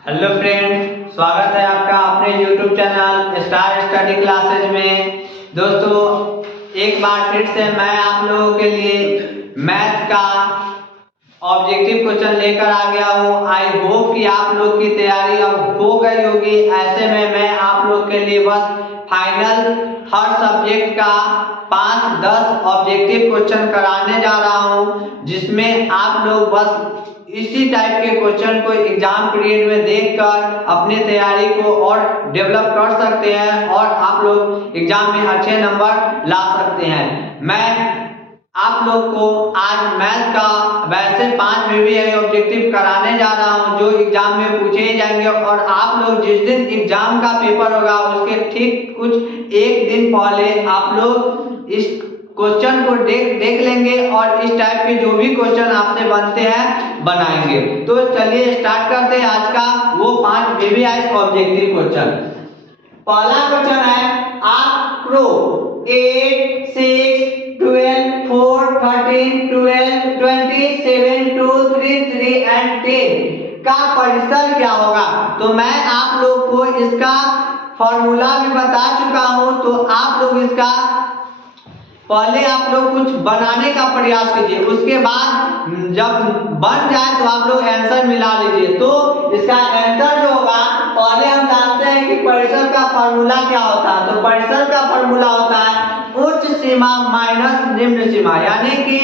Hello friend, स्वागत है आपका अपने YouTube channel star study classes में। दोस्तों, एक बार फिर से मैं आप लोगों के लिए मैथ का ऑब्जेक्टिव क्वेश्चन लेकर आ गया हूँ। आई होप कि आप लोग की तैयारी अब हो गई होगी। ऐसे में मैं आप लोग के लिए बस फाइनल हर सब्जेक्ट का 5-10 ऑब्जेक्टिव क्वेश्चन कराने जा रहा हूँ, जिसमें आप लोग बस इसी टाइप के क्वेश्चन को एग्जाम पीरियड में देखकर अपनी तैयारी को और डेवलप कर सकते हैं और आप लोग एग्जाम में अच्छे नंबर ला सकते हैं। मैं आप लोग को आज मैथ का वैसे 5 VVI ऑब्जेक्टिव कराने जा रहा हूं, जो एग्जाम में पूछे जाएंगे। और आप लोग जिस दिन एग्जाम का पेपर होगा उसके ठीक कुछ एक दिन पहले आप लोग इस क्वेश्चन को देख लेंगे और इस टाइप के जो भी क्वेश्चन आपसे बनते हैं बनाएंगे। तो चलिए स्टार्ट करते हैं आज का वो 5 VVI ऑब्जेक्टिव क्वेश्चन। पहला क्वेश्चन है, आप प्रूव 8, 6, 12, 4, 13, 12, 20, 7, 2, 3, 3 and 10 का परिसर क्या होगा। तो मैं आप लोग को इसका फॉर्मूला भी बता चुका हूं, तो आप लोग इसका पहले आप लोग कुछ बनाने का प्रयास कीजिए, उसके बाद जब बन जाए तो आप लोग आंसर मिला लीजिए। तो इसका आंसर जो होगा, पहले हम जानते हैं कि परिसर का फॉर्मूला क्या होता है। तो परिसर का फॉर्मूला होता है उच्च सीमा माइनस निम्न सीमा, यानी कि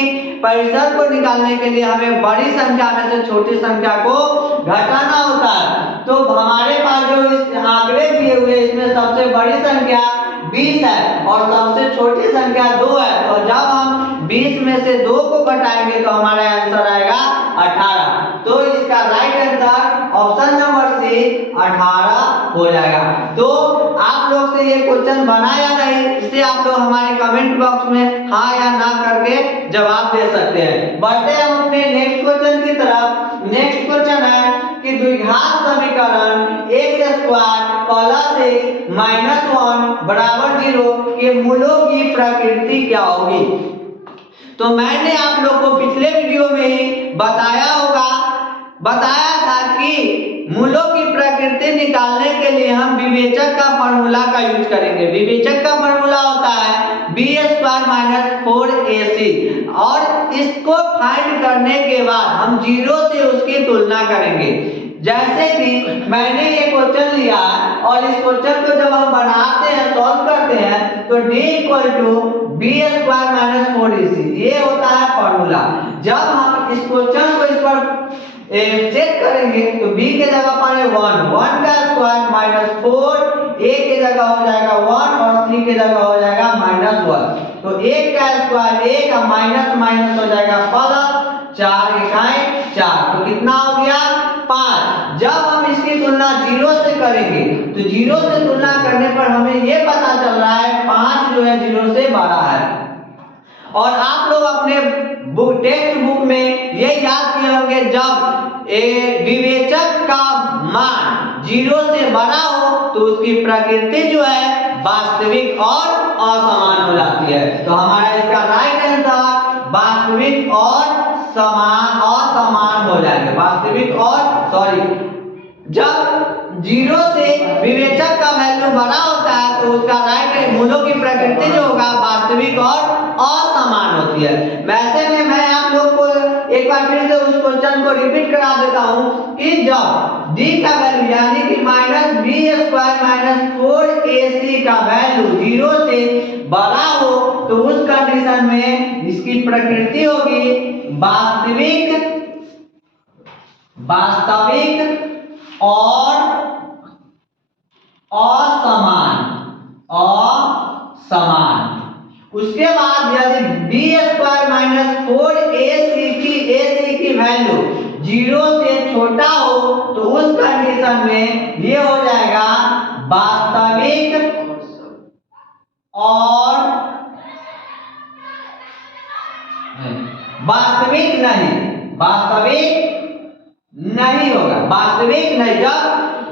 परिसर को निकालने के लिए हमें बड़ी संख्या में से छोटी संख्या को घटाना होता है। तो हमारे पास जो इस आंकड़े दिए हुए इसमें सबसे बड़ी संख्या 20 है और सबसे छोटी संख्या 2 है। तो जब हम 20 में से 2 को घटाएंगे तो हमारा आंसर आएगा 18। तो इसका right answer option number C 18 हो जाएगा। तो आप लोग से ये क्वेश्चन बना या नहीं, इसे आप लोग हमारे कमेंट बॉक्स में हाँ या ना करके जवाब दे सकते हैं। बढ़ते हैं हम अपने नेक्स्ट क्वेश्चन की तरफ। नेक्स्ट क्वेश्चन है कि द्विघात समीकरण x² प्लस x माइनस 1 बराबर 0 के मूलों की प्रकृति क्या होगी। तो मैंने आप लोग को पिछले वीडियो में ही बताया था कि मूलों की प्रकृति निकालने के लिए हम विवेचक का फॉर्मूला का यूज करेंगे। विवेचक का फॉर्मूला होता है b² - 4ac और इसको फाइंड करने के बाद हम 0 से उसकी तुलना करेंगे। जैसे कि मैंने ये क्वेश्चन लिया और इस क्वेश्चन को जब हम बनाते हैं, सॉल्व करते हैं, तो d = b² - 4ac ये होता है फॉर्मूला। जब हम इस क्वेश्चन को इस पर चेक करेंगे तो b के जगह पर है 1 का स्क्वायर माइनस 4, a के जगह हो जाएगा 1 और c के जगह हो जाएगा -1। तो 1 का स्क्वायर 1 का माइनस माइनस हो जाएगा प्लस, 4 इकाई 4, तो कितना हो गया 5। जब हम इसकी तुलना 0 से करेंगे तो 0 से तुलना करने पर हमें ये पता चल रहा है 5 जो है 0 से बड़ा है। और आप लोग अपने टेक्स्ट बुक में ये याद किए होंगे, जब विवेचक का मान 0 से बड़ा हो तो उसकी प्रकृति जो है वास्तविक और असमान हो जाती है। तो हमारा इसका राइट आंसर वास्तविक और असमान हो जाएगा। वास्तविक और जब 0 से विवेचक का वैल्यू बड़ा होता है तो उसका राइट मूलों की प्रकृति जो होगा वास्तविक और असमान होती है। वैसे में मैं आप लोग को एक बार फिर से उस क्वेश्चन को रिपीट करा देता हूं कि जब d का वैल्यू यानी कि -b² - 4ac का वैल्यू 0 से बड़ा हो तो उस कंडीशन में इसकी प्रकृति होगी वास्तविक और असमान। उसके बाद यदि b² - 4ac की वैल्यू 0 से छोटा हो तो उस कंडीशन में ये हो जाएगा वास्तविक और वास्तविक नहीं होगा। वास्तविक नहीं, जब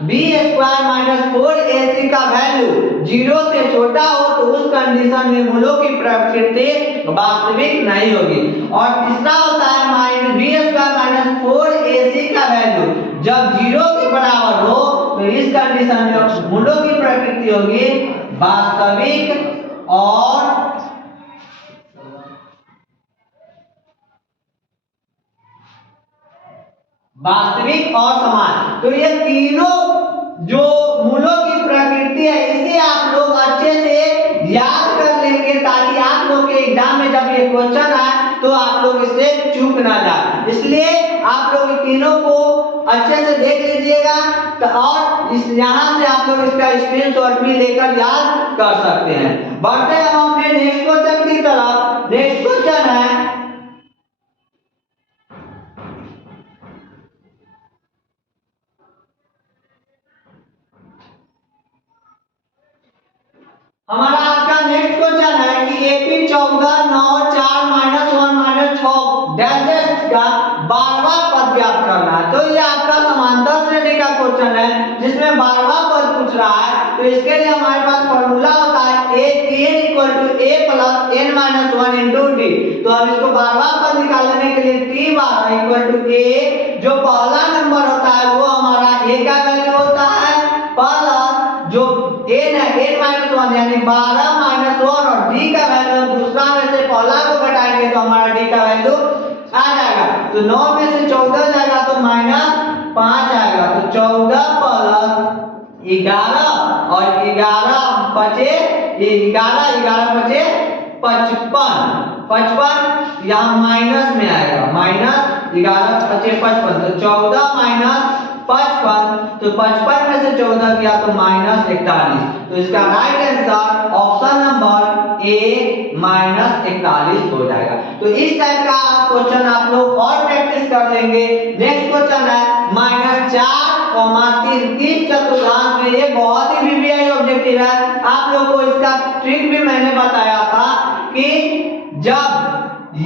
b² - 4ac का वैल्यू 0 से छोटा हो तो उस कंडीशन में मूलों की प्रकृति वास्तविक नहीं होगी। और तीसरा होता है बी स्क्वायर माइनस 4ac का वैल्यू जब 0 के बराबर हो तो इस कंडीशन में मूलों की प्रकृति होगी वास्तविक और समान। तो ये तीनों जो मूलों की प्रकृति है इसे आप लोग अच्छे से याद कर लेंगे ताकि आप लोग के एग्जाम में जब ये क्वेश्चन आए तो आप लोग इससे चूक ना जाए। इसलिए आप लोग इन तीनों को अच्छे से देख लीजिएगा और इस यहाँ से आप लोग इसका स्क्रीनशॉट भी लेकर याद कर सकते हैं। बढ़ते हैं हम अपने नेक्स्ट क्वेश्चन की तरफ। नेक्स्ट क्वेश्चन है हमारा आपका नेक्स्ट क्वेश्चन है कि एपी 14 9 4 -1 -6 डैश का 12वां पद ज्ञात करना है। तो ये आपका समांतर श्रेणी का क्वेश्चन है जिसमें 12वां पद पूछ रहा है। तो इसके लिए हमारे पास फॉर्मूला होता है a = a + n-1 × d। तो हम इसको 12वां पद निकालने के लिए t = a जो पहला नंबर होता है वो हमारा a का वैल्यू होता है प्लस जो n है n-1 यानी 12 - 1 और d का वैल्यू दूसरा में से पहला को घटाएंगे तो हमारा d का वैल्यू आ जाएगा। तो 9 में से 14 जाएगा तो -5 आएगा। तो 14 + 11 और 11 बचे 11 बचे 55 यहाँ माइनस में आएगा -11 बचे 55। तो 14 - 55 तो 55 में से 14 किया तो -41। तो इसका right answer option number A -41 हो जाएगा। तो इस टाइप का क्वेश्चन आप लोग और प्रैक्टिस कर लेंगे। नेक्स्ट क्वेश्चन है -4, 3 चतुर्थांश में। ये बहुत ही वीवीआई ऑब्जेक्टिव है। आप लोग को इसका ट्रिक भी मैंने बताया था कि जब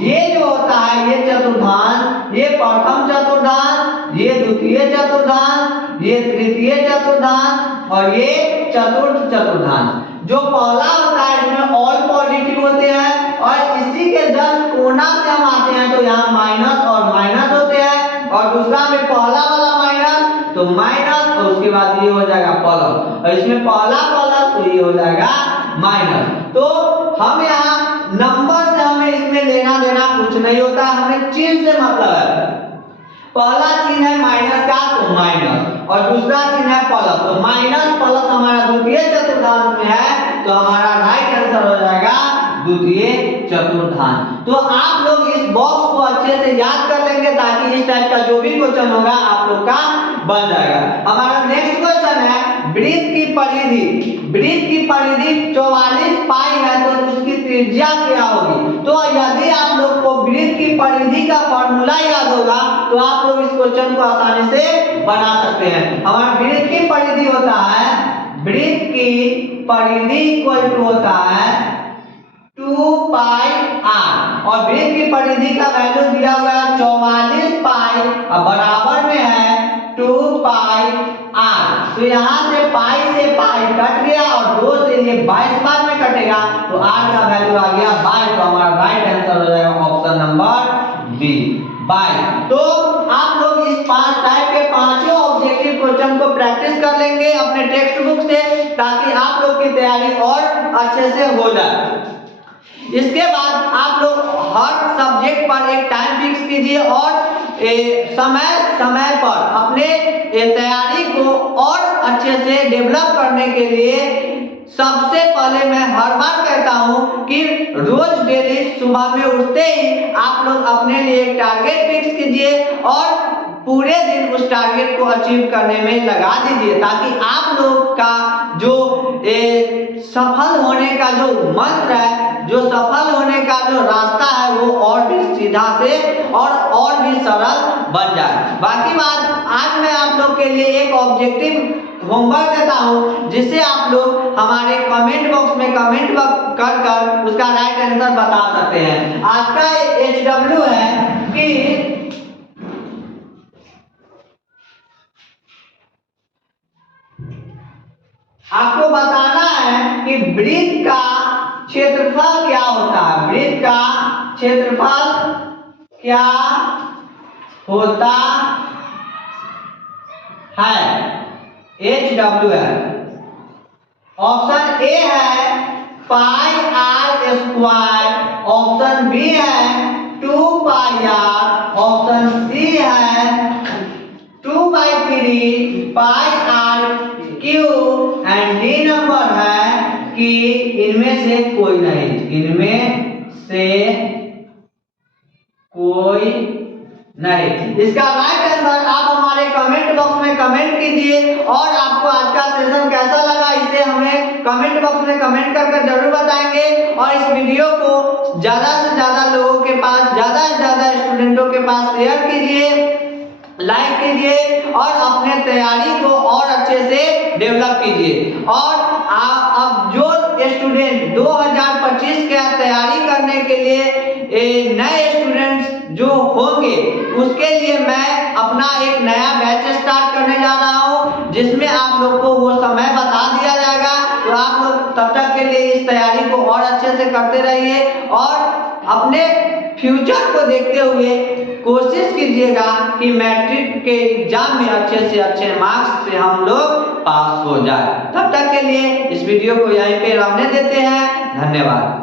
ये जो होता है ये चतुर्थांश, ये प्रथम चतुर्थांस, ये द्वितीय चतुर्थांस, ये तृतीय चतुर्थांस और ये चतुर्थ चतुर्थांस। जो पहला होता है इसमें ऑल पॉजिटिव होते हैं और इसी के जस्ट कोना से हम आते हैं तो यहाँ माइनस और माइनस होते हैं और दूसरा में पहला वाला माइनस तो माइनस और उसके बाद ये हो जाएगा प्लस और इसमें पहला प्लस तो ये हो जाएगा माइनस। तो हम यहाँ नंबर से हमें इसमें लेना देना कुछ नहीं होता, हमें चिन्ह से मतलब है। पहला चिन्ह है माइनस का तो माइनस और दूसरा चिन्ह है प्लस। तो माइनस प्लस हमारा द्वितीय चतुर्थांश में है तो हमारा राइट आंसर हो जाएगा द्वितीय चतुर्थांश। तो आप लोग इस बॉक्स को अच्छे से याद कर लेंगे ताकि इस टाइप का जो भी क्वेश्चन होगा आप लोग का बन जाएगा। हमारा नेक्स्ट क्वेश्चन है वृत्त की परिधि। वृत्त की परिधि 44 पाई है तो उसकी त्रिज्या क्या होगी। तो यदि आप लोग को वृत्त की परिधि का फॉर्मूला याद होगा तो आप लोग इस क्वेश्चन को आसानी से बना सकते हैं। हमारा वृत्त की परिधि होता है वृत्त की परिधि इक्वल टू होता है 2πr और वृत्त की परिधि का वैल्यू दिया हुआ है 44 पाई और बराबर में है 2πr। तो यहाँ से पाई से पाई कट गया और 2 से ये 22 बार में कटेगा तो r का वैल्यू आ गया 22। तो हमारा राइट आंसर हो जाएगा ऑप्शन नंबर बी 22। तो आप लोग इस 5 टाइप के पांचों ऑब्जेक्टिव क्वेश्चन को प्रैक्टिस कर लेंगे अपने टेक्स्ट बुक से ताकि आप लोग की तैयारी और अच्छे से हो जाए। इसके बाद आप लोग हर सब्जेक्ट पर एक टाइम फिक्स कीजिए और समय पर अपने तैयारी को और अच्छे से डेवलप करने के लिए सबसे पहले मैं हर बार कहता हूं कि रोज डेली सुबह में उठते ही आप लोग अपने लिए एक टारगेट फिक्स कीजिए और पूरे दिन उस टारगेट को अचीव करने में लगा दीजिए ताकि आप लोग का जो सफल होने का जो मंत्र है, जो सफल होने का जो रास्ता है वो और भी सीधा से और भी सरल बन जाए। बाकी बात आज मैं आप लोग के लिए एक ऑब्जेक्टिव होमवर्क देता हूं जिससे आप लोग हमारे कमेंट बॉक्स में कमेंट कर उसका राइट आंसर बता सकते हैं। आज का HW है कि आपको बताना है कि वृत्त का क्षेत्रफल क्या होता है। वृत्त का क्षेत्रफल क्या होता है, HWL। ऑप्शन ए है pi r square, option B है 2 पाई आर, ऑप्शन सी है 2/3 pi r cube and D number है कि इनमें से कोई नहीं, इनमें से कोई नहीं। इसका राइट आंसर आप हमारे कमेंट बॉक्स में कमेंट कीजिए और आपको आज का सेशन कैसा लगा इसे हमें कमेंट बॉक्स में कमेंट करके जरूर बताएंगे। और इस वीडियो को ज्यादा से ज्यादा लोगों के पास, ज्यादा से ज्यादा स्टूडेंटों के पास शेयर कीजिए, लाइक कीजिए और अपने तैयारी को और अच्छे से डेवलप कीजिए। और अब जो स्टूडेंट 2025 के तैयारी करने के लिए नए स्टूडेंट्स जो होंगे उसके लिए मैं अपना एक नया बैच स्टार्ट करने जा रहा हूं, जिसमें आप लोग को वो समय बता दिया जाएगा। तो आप लोग तब तक के लिए इस तैयारी को और अच्छे से करते रहिए और अपने फ्यूचर को देखते हुए कोशिश कीजिएगा कि मैट्रिक के एग्जाम में अच्छे से अच्छे मार्क्स से हम लोग पास हो जाए। तब तक के लिए इस वीडियो को यहीं पे रहने देते हैं। धन्यवाद।